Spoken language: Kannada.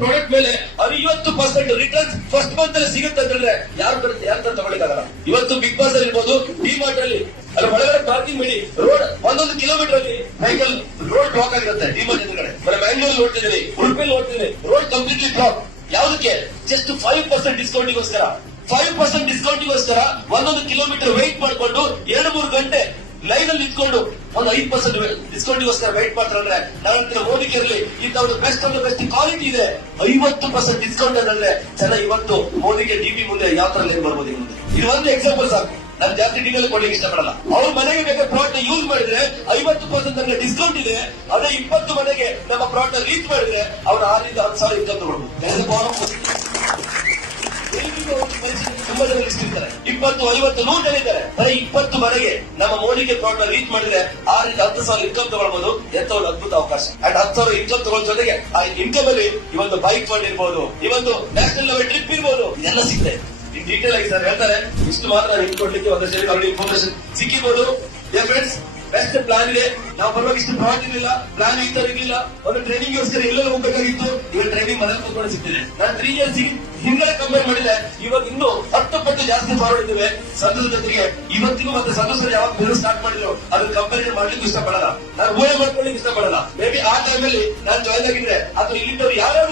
ಪ್ರಾಡಕ್ಟ್ ಮೇಲೆ 50% ರಿಟರ್ನ್ಸ್ ಫಸ್ಟ್ ಮಂತ್ ಅಲ್ಲಿ ಸಿಗುತ್ತೆ ಅಂತಂದ್ರೆ ಯಾರು ತಗೊಳ್ಳಿಕ್ಕಾಗಲ್ಲ. ಇವತ್ತು ಬಿಗ್ ಬಾಸ್ ಅಲ್ಲಿ ಇರ್ಬೋದು, ಡಿಮಾರ್ಟ್ ಅಲ್ಲಿ ಅಲ್ಲಿ ಒಳಗಡೆ ಪಾರ್ಕಿಂಗ್ ಮಾಡಿ ರೋಡ್ 1 ಕಿಲೋಮೀಟರ್ ಅಲ್ಲಿ ವೆಹಿಕಲ್ ರೋಡ್ ಬ್ಲಾಕ್ ಆಗಿರುತ್ತೆ. ಡಿಮಾರ್ಟ್ ಎದುರುಗಡೆ ಮ್ಯಾಂಗ್ಳೂರ್ ನೋಡ್ತಿದ್ದೀನಿ, ಉಡುಪಿಯಲ್ಲಿ ನೋಡ್ತಿದ್ದೀನಿ, ರೋಡ್ ಕಂಪ್ಲೀಟ್ಲಿ ಬ್ಲಾಕ್. ಯಾವುದಕ್ಕೆ? ಜಸ್ಟ್ 5% ಡಿಸ್ಕೌಂಟಿಗೋಸ್ಕರ 5% ಡಿಸ್ಕೌಂಟಿಗೋಸ್ಕರ 1 ಕಿಲೋಮೀಟರ್ ವೆಯ್ಟ್ ಮಾಡಿಕೊಂಡು 2-3 ಗಂಟೆ ಲೈನ್ ಅಲ್ಲಿ ನಿಂತ್ಕೊಂಡು ಒಂದು 5% ಡಿಸ್ಕೌಂಟಿಗೋಸ್ಕರ ವೆಯ್ಟ್ ಮಾಡ್ತಾರೆ. ನನ್ನ ಮೋದಿಗೆ ಇರಲಿ ಇಂತ ಒಂದು ಬೆಸ್ಟ್ ಕ್ವಾಲಿಟಿ ಇದೆ. 50% ಡಿಸ್ಕೌಂಟ್ ಅಂದ್ರೆ ಜನ ಇವತ್ತು ಮೋದಿಗೆ ಡಿಪಿ ಮುಂದೆ ಯಾವ ತರ ಲೇನ್ ಬರ್ಬೋದು ಮುಂದೆ. ಇದು ಒಂದು ಎಕ್ಸಾಂಪಲ್ ಸಾಕು, ನಾನು ಜಾಸ್ತಿ ಡೀಟೇಲ್ ಕೊಡ್ಲಿಕ್ಕೆ ಇಷ್ಟಪಡಲ್ಲ. ಅವ್ರ ಮನೆಗೆ ಬೇಕಾದ ಪ್ರಾಡಕ್ಟ್ ಯೂಸ್ ಮಾಡಿದ್ರೆ 50% ಡಿಸ್ಕೌಂಟ್ ಇದೆ. ಅದೇ 20 ಮನೆಗೆ ನಮ್ಮ ಪ್ರಾಡಕ್ಟ್ ರೀಚ್ ಮಾಡಿದ್ರೆ ಅವ್ರು 6,000 ಇನ್ಕಮ್ ತಗೊಳ್ಬಹುದು. ತುಂಬಾ ಜನ ಲಿಸ್ಟ್ ಇರ್ತಾರೆ, 20, 50, 100 ಜನ ಇದ್ದಾರೆ. 20 ಮನೆಗೆ ನಮ್ಮ ಮೋದಿಗೆ ಪ್ರಾಡಕ್ಟ್ ರೀಚ್ ಮಾಡಿದ್ರೆ 6,000 ಇನ್ಕಮ್ ತಗೊಳ್ಬಹುದು. ಎಂತ ಒಂದು ಅದ್ಭುತ ಅವಕಾಶ. ಅಂಡ್ 10,000 ಇನ್ಕಮ್ ತಗೊಳ್ಳೋ ಜೊತೆಗೆ ಆ ಇನ್ಕಮ್ ಅಲ್ಲಿ ಈ ಒಂದು ಬೈಕ್ ಫಂಡ್ ಇರ್ಬೋದು, ಈ ಒಂದು ನ್ಯಾಷನಲ್ ಲೆವೆಲ್ ಟ್ರಿಪ್ ಇರ್ಬೋದು, ಇದೆಲ್ಲ ಸಿಗ್ತದೆ. ಇನ್ ಡೀಟೇಲ್ ಆಗಿ ಸರ್ ಹೇಳ್ತಾರೆ. ಇಷ್ಟು ಮಾತ್ರ ನಾನು ಇಟ್ಕೊಡ್ಲಿಕ್ಕೆ ಒಂದಷ್ಟು ಆಲ್ರೆಡಿ ಇನ್ಫಾರ್ಮೇಶನ್ ಸಿಕ್ಕಿರ್ಬೋದು. ಫ್ರೆಂಡ್ಸ್, ಬೆಸ್ಟ್ ಪ್ಲಾನ್ ಇದೆ. ನಾವು ಬರುವಾಗ ಇಷ್ಟು ಪ್ರಾಡಕ್ಟ್ ಇರಲಿಲ್ಲ, ಪ್ಲಾನ್ ಈ ತರ ಇರಲಿಲ್ಲ. ಒಂದು ಟ್ರೈನಿಂಗ್ ಗೋಸ್ಕರ ಎಲ್ಲರೂ ಹೋಗಬೇಕಾಗಿತ್ತು. ಈಗ ಟ್ರೈನಿಂಗ್ ಮನೇಲಿ ಕೂತ್ಕೊಂಡು ಸಿಗ್ತಿದೆ. ನಾನು 3 ಇಯರ್ಸ್ ಹಿಂದೆ ಕಂಪೇರ್ ಮಾಡಿದ್ರೆ ಇವಾಗ ಇನ್ನೂ 10 ಪಟ್ಟು ಜಾಸ್ತಿ ಫಾರ್ವರ್ಡ್ ಇದ್ದೇವೆ. ಸಂತೋಷದ ಜೊತೆಗೆ ಇವತ್ತಿಗೂ ಮತ್ತೆ ಸಂತೋಷ ಯಾವಾಗ ಬಿಸ್ನೆಸ್ ಸ್ಟಾರ್ಟ್ ಮಾಡಿದ್ರು ಅದನ್ನ ಕಂಪೇರ್ ಮಾಡ್ಲಿಕ್ಕೆ ಇಷ್ಟಪಡಲ್ಲ, ನಾನು ಊಹೆ ಮಾಡ್ಕೊಳ್ಳಿಕ್ಕೆ ಇಷ್ಟಪಡಲ್ಲ. ಮೇ ಬಿ ಆ ಟೈಮಲ್ಲಿ ನಾನು ಜಾಯ್ನ್ ಆಗಿದ್ರೆ ಅಥವಾ ಇಲ್ಲಿದ್ದವರು ಯಾರು